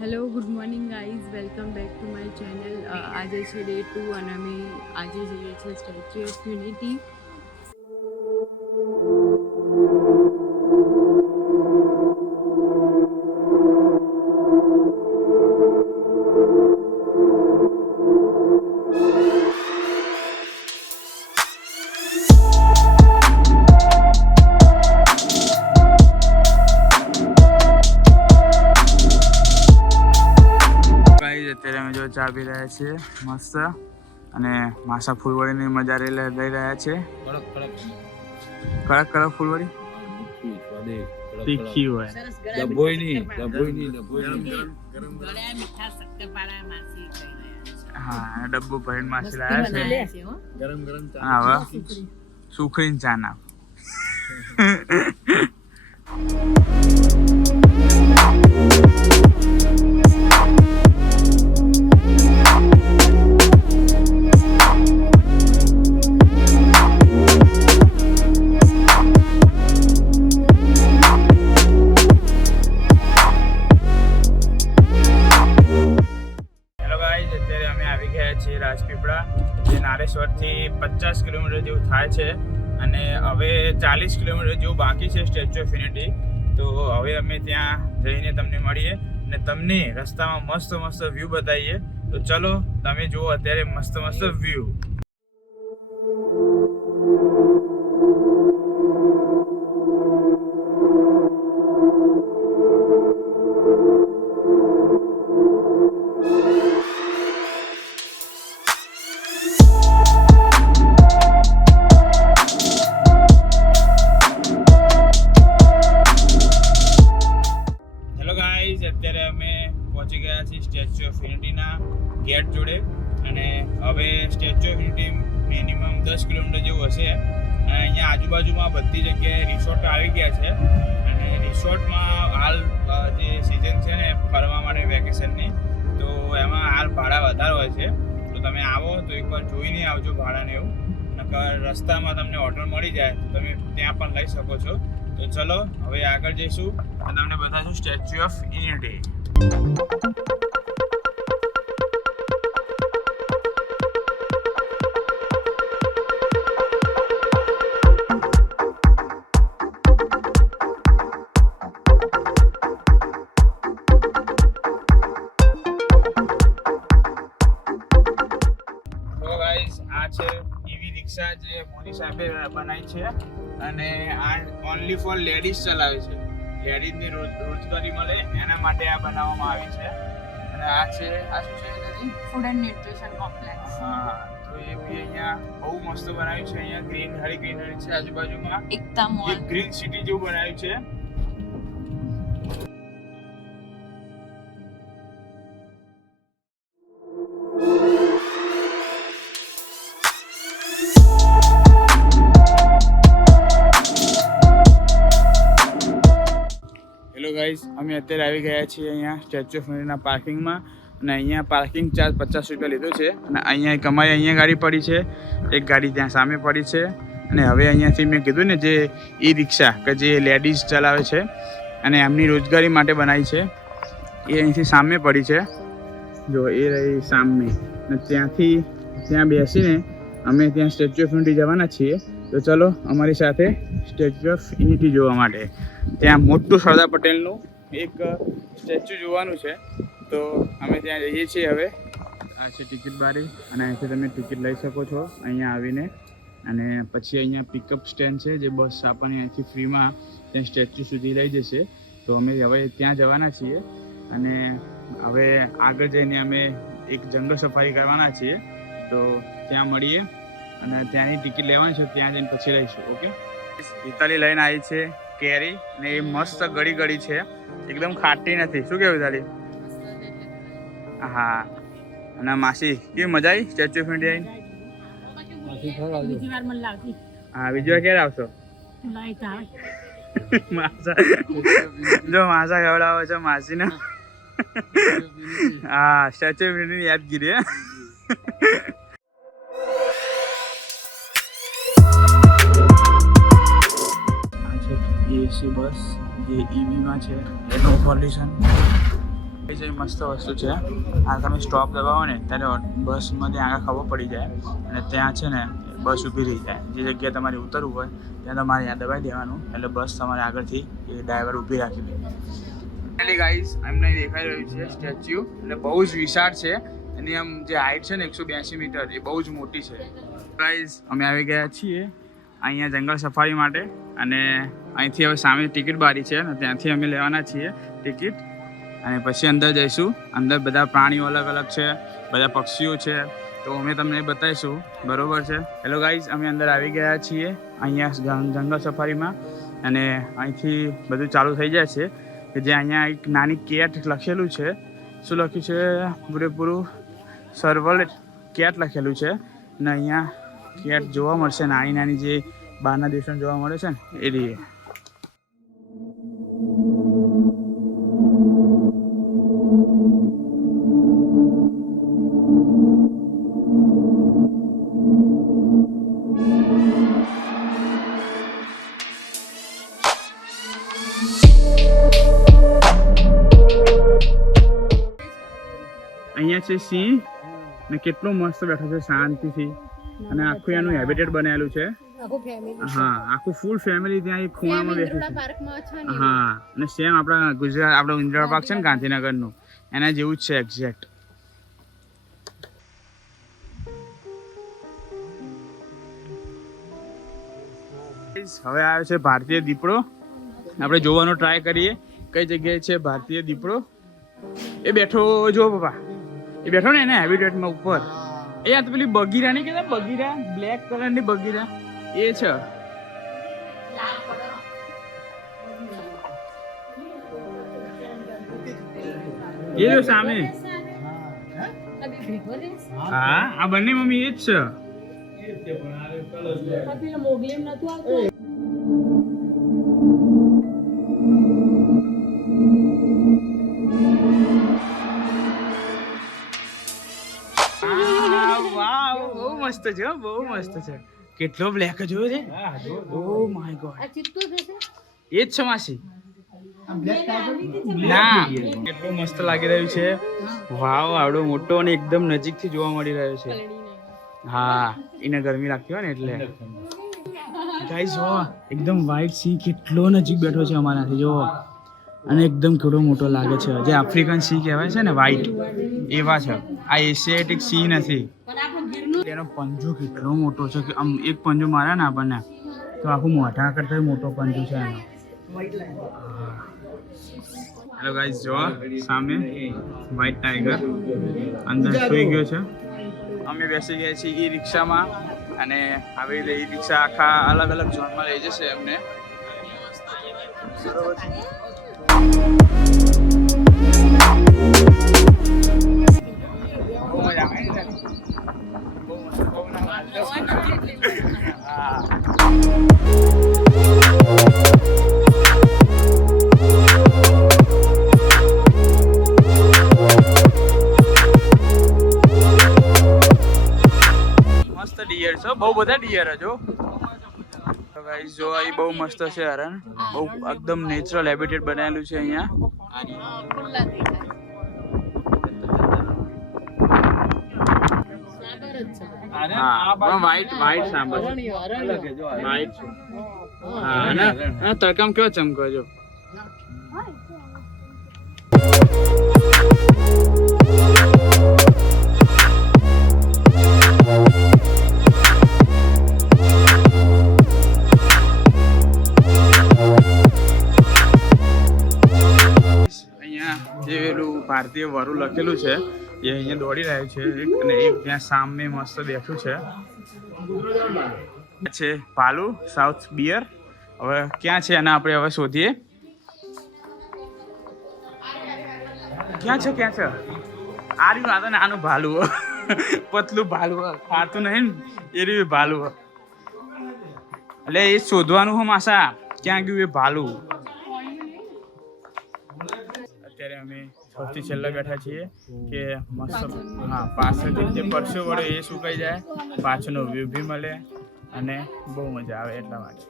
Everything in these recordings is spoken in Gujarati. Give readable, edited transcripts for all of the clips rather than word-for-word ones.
Hello good morning guys, welcome back to my channel. આજે છે ડે 2 અને અમે આજે જઈએ છીએ સ્ટેચ્યુ ઓફ યુનિટી. અત્યારે અમે જો ચા પી રહ્યા છીએ મસ્ત, અને માસા ફૂલવડીની મજા લઈ રહ્યા છે. કડક કડક ફૂલવડી તીખી હોય. હા, ડબ્બો ભરીને માસી લાયા છે. હવે સુખડીને ચા નાખ. રાજપીપળા, જે નારેશ્વરથી 50 કિલોમીટર જેવું થાય છે, અને હવે 40 કિલોમીટર જેવું બાકી છે સ્ટેચ્યુ ઓફ યુનિટી. તો હવે અમે ત્યાં જઈને તમને મળીએ અને તમને રસ્તામાં મસ્ત મસ્ત વ્યૂ બતાવીએ. તો ચલો તમે જુઓ અત્યારે મસ્ત મસ્ત વ્યૂ. અત્યારે અમે પહોંચી ગયા છીએ સ્ટેચ્યુ ઓફ યુનિટીના ગેટ જોડે, અને હવે statue of unity minimum 10 kilometre જેવું હશે. અને અહીંયા આજુબાજુમાં બધી જગ્યાએ રિસોર્ટ આવી ગયા છે, અને રિસોર્ટમાં હાલ જે સિઝન છે ને ફરવા માટે વેકેશનની, તો એમાં હાલ ભાડા વધારે હોય છે. તો તમે આવો તો એકવાર જોઈને આવજો ભાડાને એવું, નકર રસ્તામાં તમને હોટલ મળી જાય તો તમે ત્યાં પણ લઈ શકો છો. તો ચલો હવે આગળ જઈશું અને તમને બતાવીશું સ્ટેચ્યુ ઓફ યુનિટી. તો ગાઈઝ, આ છે ઈવી રિક્ષા જે મોદી સાહેબે બનાવી છે, અને આ ઓનલી ફોર લેડીઝ ચલાવે છે. લેડીઝની રોજગારી મળે એના માટે આ બનાવવામાં આવી છે. અને આ છે, આ શું છે? Food and nutrition complex. હા, તો એ બી અહીંયા બહુ મસ્ત બનાવ્યું છે. અહીંયા ગ્રીનરી છે આજુબાજુમાં. એકતા મોલ, એક ગ્રીન સિટી જેવું બનાવ્યું છે. હેલો ગાઈઝ, અમે અત્યારે આવી ગયા છીએ અહીંયા સ્ટેચ્યુ ઓફ યુનિટીના પાર્કિંગમાં, અને અહીંયા પાર્કિંગ ચાર્જ 50 રૂપિયા લીધો છે. અને અહીંયા એક અમારી અહીંયા ગાડી પડી છે, એક ગાડી ત્યાં સામે પડી છે. અને હવે અહીંયાથી મેં કીધું ને જે ઈ રિક્ષા કે જે લેડીઝ ચલાવે છે અને એમની રોજગારી માટે બનાવી છે, એ અહીંથી સામે પડી છે. જો એ રહી સામે, અને ત્યાંથી ત્યાં બેસીને અમે ત્યાં સ્ટેચ્યુ ઓફ યુનિટી જવાના છીએ. તો ચલો અમારી સાથે સ્ટેચ્યુ ઓફ યુનિટી જોવા માટે. ત્યાં મોટું સરદાર પટેલનું એક સ્ટેચ્યુ જોવાનું છે, તો અમે ત્યાં જઈએ છીએ. હવે આ છે ટિકિટ બારી, અને અહીંથી તમે ટિકિટ લઈ શકો છો અહીંયા આવીને. અને પછી અહીંયા પિકઅપ સ્ટેન્ડ છે, જે બસ આપણને અહીંથી ફ્રીમાં ત્યાં સ્ટેચ્યુ સુધી લઈ જશે. તો અમે હવે ત્યાં જવાના છીએ, અને હવે આગળ જઈને અમે એક જંગલ સફારી કરવાના છીએ. તો ત્યાં મળીએ, અને ત્યાંની ટિકિટ લેવાની છે, ત્યાં જઈને પછી લઈશું. ઓકે. ઇતાલી લઈને આવી છે કેરી, ને એ મસ્ત ગળી ગળી છે, એકદમ ખાટી નથી. શું કેવું ઇતાલી? હા. અને માસી કેવી મજા આવી સ્ટેચ્યુ ઓફ યુનિટી આવી? હા, બીજી વાર ક્યારે આવશો? માસા જો માસા ખવડાવો છો માસીને. હા, સ્ટેચ્યુ ઓફ યુનિટીની યાદગીરી. એસી બસ જે ઈવીમાં છે, એનો પોલ્યુશન એ જે મસ્ત વસ્તુ છે આ તમે સ્ટોપ દબાવો ને ત્યારે બસમાં ત્યાં આગળ ખબર પડી જાય અને ત્યાં છે ને બસ ઊભી રહી જાય. જે જગ્યાએ તમારે ઉતરવું હોય ત્યાં તમારે ત્યાં દબાવી દેવાનું એટલે બસ તમારે આગળથી એ ડ્રાઈવર ઊભી રાખી દે. ફાઇનલી ગાઈઝ એમને દેખાઈ રહ્યું છે સ્ટેચ્યુ એટલે બહુ જ વિશાળ છે. એની આમ જે હાઇટ છે ને 182 મીટર એ બહુ જ મોટી છે. ગાઈઝ અમે આવી ગયા છીએ અહીંયા જંગલ સફારી માટે અને અહીંથી હવે સામે ટિકિટ બારી છે અને ત્યાંથી અમે લેવાના છીએ ટિકિટ અને પછી અંદર જઈશું. અંદર બધા પ્રાણીઓ અલગ અલગ છે, બધા પક્ષીઓ છે તો અમે તમને બતાવીશું. બરોબર છે. હેલો ગાઈઝ અમે અંદર આવી ગયા છીએ અહીંયા જંગલ સફારીમાં અને અહીંથી બધું ચાલુ થઈ જાય છે કે જે અહીંયા એક નાની કેટ લખેલું છે. શું લખ્યું છે? પૂરેપૂરું સર્વલ કેટ લખેલું છે અને અહીંયા કેટ જોવા મળશે નાની નાની જે બહારના દેશોમાં જોવા મળે છે ને એ રીતે. અહીંયા છે સિંહ ને કેટલો મસ્ત બેઠો છે શાંતિથી અને આખું એનું હેબિટેટ બનાવેલું છે. હા આખું ફૂલ ફેમિલી ત્યાં એક ખૂણામાં બેઠું છે. હા અને સેમ આપણા ગુજરાત આપણો ઇન્દ્રા પાર્ક છે ને ગાંધીનગરનું એના જેવું જ છે એક્ઝેક્ટ. હવે આવ્યો છે ભારતીય દીપડો. આપણે જોવાનો ટ્રાય કરીએ કઈ જગ્યાએ છે ભારતીય દીપડો. એ બેઠો જો પપ્પા એ બેઠો ને એને હેબિટેટમાં ઉપર. એ આ તો પેલી બગીરા નહીં કહેતા બગીરા બ્લેક કલરની બગીરા એ છે. એ જો સામે. હા આ બંને મમ્મી એ જ છે. બહુ મસ્ત છે બહુ મસ્ત છે. કેટલો બ્લેક જોયો છે. ઓ માય ગોડ એ જ છે માસી. ના કેટલું મસ્ત લાગી રહ્યું છે. વાવ આવડો મોટો અને એકદમ નજીકથી જોવા મળી રહ્યો છે. હા એને ગરમી લાગતી હોય ને એટલે. ગાઈસ જો એકદમ વ્હાઈટ સિંહ કેટલો નજીક બેઠો છે અમારાથી જો અને એકદમ કેવડો મોટો લાગે છે. જે આફ્રિકન સિંહ કહેવાય છે ને વ્હાઈટ એવા છે. આ એશિયાટિક સિંહ નથી. એનો પંજો કેટલો મોટો છે કે આમ એક પંજો મારે ને આપણને તો આખું મોઢા કરતા મોટો પંજો છે એનો. હેલો ગાઈસ જો સામે વ્હાઈટ ટાઈગર અંદર સુઈ ગયો છે. અમે બેસી ગયા છીએ ઈ રિક્ષામાં અને આવી ઈ રિક્ષા આખા અલગ અલગ ઝોનમાં લઈ જશે અમને. બહુ મજા આવે ને. મસ્ત ડિયર છે બહુ બધા ડિયર જો. ગાઈસ જો આ બહુ મસ્ત છે હરણ. બહુ એકદમ નેચરલ હેબિટેટ બનાવેલું છે અહીંયા. વ્હાઈટ સાંભળ વ્હાઈટ છે. હા તડકામ કેવો ચમકો જો. જે પેલું ભારતીય વરુ લખેલું છે એ અહીંયા દોડી રહ્યું છે અને એક ત્યાં સામે મસ્ત બેઠું છે ભાલુ સાઉથ બિયર. હવે ક્યાં છે એને આપણે હવે શોધીએ. ક્યાં છે આ રહ્યું આ તો નાનું ભાલુ પતલું ભાલુ ખાતું નહીં ને એ રહ્યું ભાલુ. એટલે એ શોધવાનું હું માસા ક્યાં ગયું એ ભાલુ. અત્યારે અમે સૌથી છેલ્લા બેઠા છીએ કે મસ્ત હા પાછળથી જે પરસો વળે એ સુકાઈ જાય પાછળનો વ્યૂ બી મળે અને બહુ મજા આવે એટલા માટે.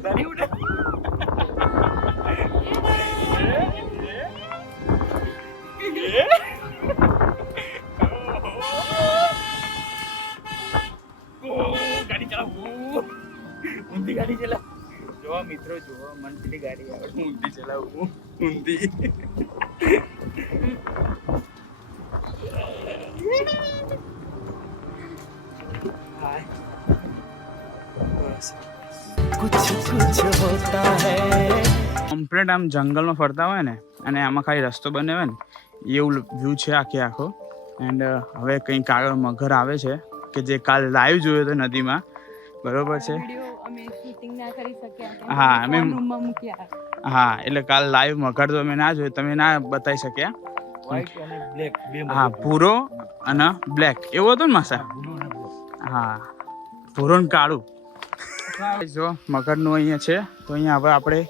ઊંધા નહીં ઉડે. ગાડી ચલાવ. ઊંધી ગાડી ચલાવ. જોવા મિત્રો જોવા મને પેલી ગાડી આવે ઊંધી ચલાવું ઊંધી. કમ્પ્લીટ આમ જંગલમાં ફરતા હોય ને અને આમાં ખાલી રસ્તો બને હોય ને એવું વ્યૂ છે આખો. એન્ડ હવે કંઈક આગળ મગર આવે છે કે જે કાલ લાઈવ જોયો તો નદીમાં. બરોબર છે. હા અમે હા એટલે કાલ લાઈવ મગર તો અમે ના જોયું, તમે ના બતાવી શક્યા. હા ભૂરો અને બ્લેક એવું હતું ને માસા. હા ભૂરો ને કાળું. જો મગરનું અહીંયા છે તો અહીંયા હવે આપણે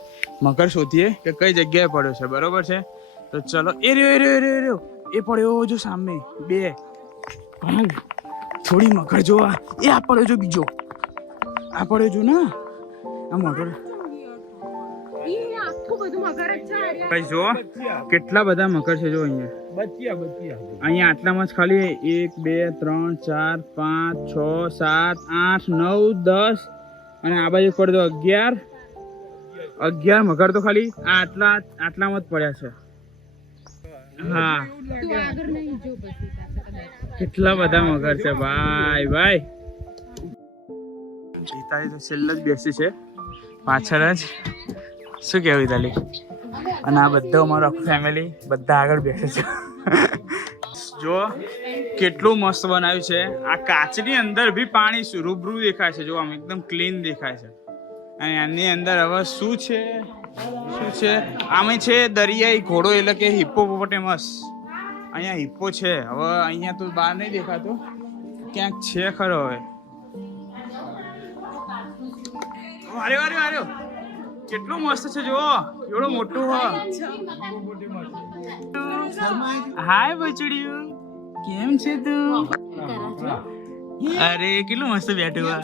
મગર શોધીએ કે કઈ જગ્યાએ પડ્યો છે. બરોબર છે તો ચલો. એ રહ્યો એ પડ્યો જો સામે બે. થોડી મગર જોવા. એ આ પડ્યો જો બીજો. આ પડ્યો જો ને આ મોટો. જો કેટલા બધા મગર છે જો અહીંયા. અહીંયા આટલામાં જ ખાલી 1 2 3 4 5 6 7 8 9 10 અને આ બાજુ પર તો 11 મગર તો ખાલી આટલામાં જ પડ્યા છે. હા કેટલા બધા મગર છે ભાઈ. ગીતાજી તો છેલ્લે જ બેસી છે પાછળ જ. શું કહેવું ઇતાલી? અને આ બધા અમારું આખું ફેમિલી બધા આગળ બેસે છે. જો કેટલું મસ્ત બનાવ્યું છે. આ કાચની અંદર બી પાણી રૂબરૂ દેખાય છે. જો આમ એકદમ ક્લીન દેખાય છે. અને એની અંદર હવે શું છે આમે છે દરિયાઈ ઘોડો એટલે કે હિપ્પોપોટેમસ. અહીંયા હિપ્પો છે. હવે અહીંયા તો બહાર નહીં દેખાતો, ક્યાંક છે ખરો. હવે વાર્યો કેટલું મસ્ત છે. જો એવડો મોટું હોય. હાય બચડિયું, કેમ છે તું? અરે કેટલું મસ્ત બેઠું હોય.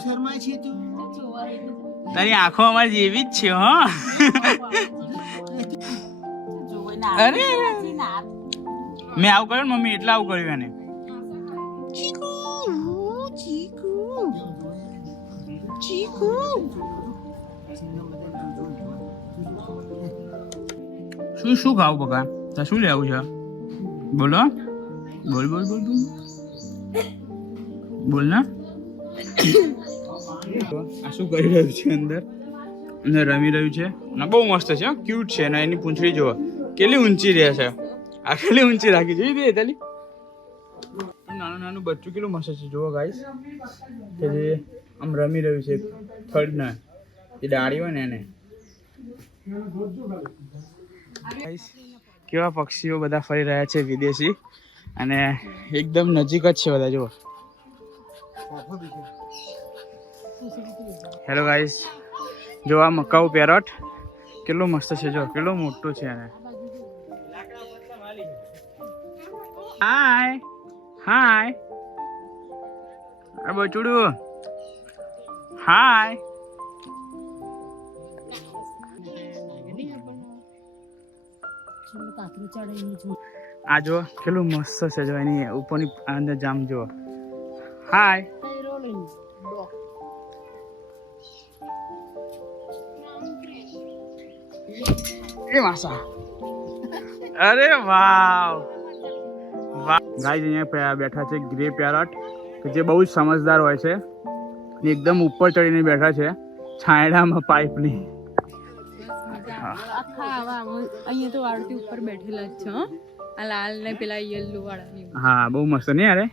તારી આંખો અમારી જેવી જ છે. હો અરે મેં આવું કર્યું મમ્મી એટલે આવું કર્યું એને. શું ખાવું બકા? તો શું લેવું છે? બોલો બોલ ને. આ શું કરી રહ્યું છે? અંદર રમી રહ્યું છે અને બહુ મસ્ત છે. ક્યુટ છે ને એની પૂંછડી જુઓ કેટલી ઊંચી રહે છે. આ કેટલી ઊંચી રાખી જોઈ દે તાલી. નાનું બચ્ચું કેટલું મસ્ત છે જુઓ ગાઈસ, કે જે આમ રમી રહ્યું છે. થર્ડ ના એ ડાળી હોય ને એને. કેવા પક્ષીઓ બધા ફરી રહ્યા છે વિદેશી, અને એકદમ નજીક જ છે બધા. જુઓ. હેલો ગાઈસ, જો આ મકાઉ પેરોટ કેટલું મસ્ત છે. જો કેટલું મોટું છે એને. હાય બચુડું. હાય. આ જો કેટલું મસ્ત છે. જો એની ઉપરની અંદર જામ જો. હાય. એ માસા. અરે વાવ. ગાઈસ અહીંયા બેઠા છે ગ્રે પેરોટ, કે જે બહુ જ સમજદાર હોય છે. એકદમ ઉપર ચડીને બેઠા છે છાંયડામાં પાઇપની. અહીંયા તો વાળતી ઉપર બેઠેલા જ છે. આ લાલ ને પેલા યલો વાળા. હા બહુ મસ્ત નહીં અરે.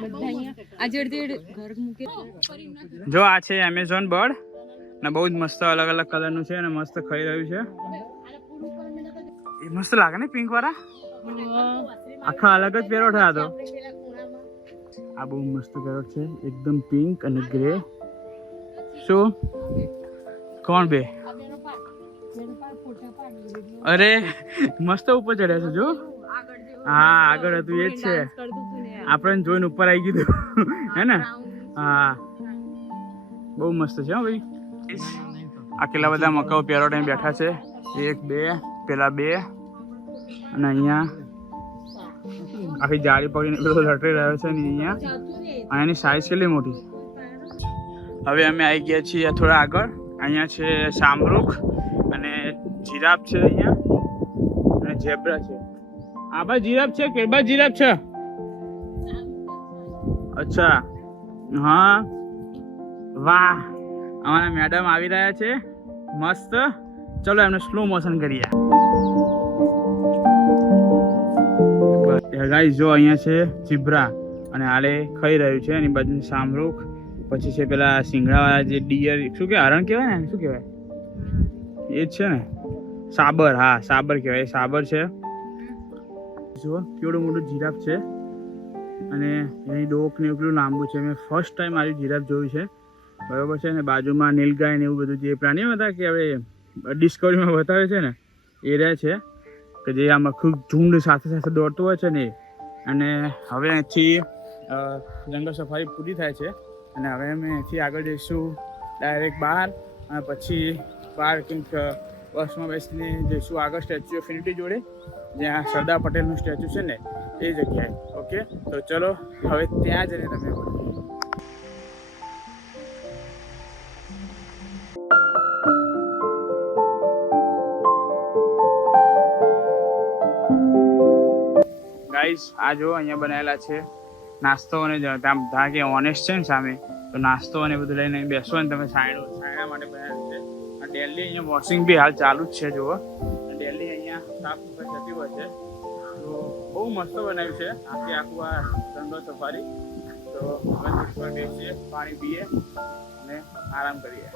બધા અહીંયા આ જડતી ઘર મૂકે. જો આ છે એમેઝોન બર્ડ ને બહુ જ મસ્ત અલગ અલગ કલરનું છે અને મસ્ત ખાઈ રહ્યું છે. એ મસ્ત લાગે ને પિંક વાળા. આખા અલગ જ પેરોટ થયા તો. આ બહુ મસ્ત પેરોટ છે એકદમ પિંક અને ગ્રે. શું કોણ બે? અરે મસ્ત ઉપર ચડ્યા છે. જો હા આગળ હતું એ જ છે. આપણે જોઈને ઉપર આવી ગયું હે ને. હા બહુ મસ્ત છે. હા ભાઈ આ કેટલા બધા મકાઓ પેરોટ અહીં બેઠા છે, 1 2 પેલા 2 અને અહીંયા આખી જાળી પડીને પેલો લટરી રહ્યો છે ને અહીંયાની સાઈઝ કેટલી મોટી. હવે અમે આવી ગયા છીએ થોડા આગળ. અહીંયા છે શામરૂખ અને જીરાફ છે અહીંયા અને ઝેબ્રા છે. આ બા જીરાફ છે કે બા જીરાફ છે? અચ્છા હા વાહ, અમારા મેડમ આવી રહ્યા છે મસ્ત. ચલો એમને સ્લો મોશન કરીએ. ગાઈસ જો અહીંયા છે ઝીબ્રા અને હાલે ખાઈ રહ્યું છે. એની બાજુ શામરૂખ, પછી છે પેલા સિંગડાવાળા જે ડિયર, શું કહેવાય, હરણ કહેવાય ને, શું કહેવાય એ જ છે ને, સાબર. હા સાબર કહેવાય, એ સાબર છે. જુઓ કેવડું મોટું જીરાફ છે અને એની ડોક ને એવું લાંબુ છે. મેં ફર્સ્ટ ટાઈમ આવી જીરાફ જોયું છે, બરાબર છે. અને બાજુમાં નીલગાય ને એવું બધું જે પ્રાણીઓ હતા કે હવે ડિસ્કવરીમાં બતાવે છે ને એ રહે છે, કે જે આમાં ખૂબ ઝુંડ સાથે સાથે દોડતું હોય છે ને. અને હવે અહીંથી જંગલ સફારી પૂરી થાય છે અને હવે અમે અહીંથી આગળ જઈશું ડાયરેક્ટ બહાર અને પછી બહાર કંઈક બસમાં બેસીને જઈશું આગળ સ્ટેચ્યુ ઓફ યુનિટી જોડે, જ્યાં સરદાર પટેલનું સ્ટેચ્યુ છે ને એ જગ્યાએ. ઓકે તો ચલો હવે ત્યાં જઈને તમે ગાઈસ આ જો અહીંયા બનાવેલા છે નાસ્તો અને ત્યાં કે ઓનેસ્ટ છે ને સામે, તો નાસ્તો અને બધું લઈને બેસો ને તમે છાંયડા માટે બનાવેલું છે. આ ડેલી અહીંયા વોશિંગ બી હાલ ચાલુ જ છે. જુઓ ડેલી અહીંયા સાફ સફાઈ થતી હોય છે. તો બહુ મસ્ત બનાવ્યું છે આખું આ જંગલ સફારી. તો બેસીએ, પાણી પીએ અને આરામ કરીએ.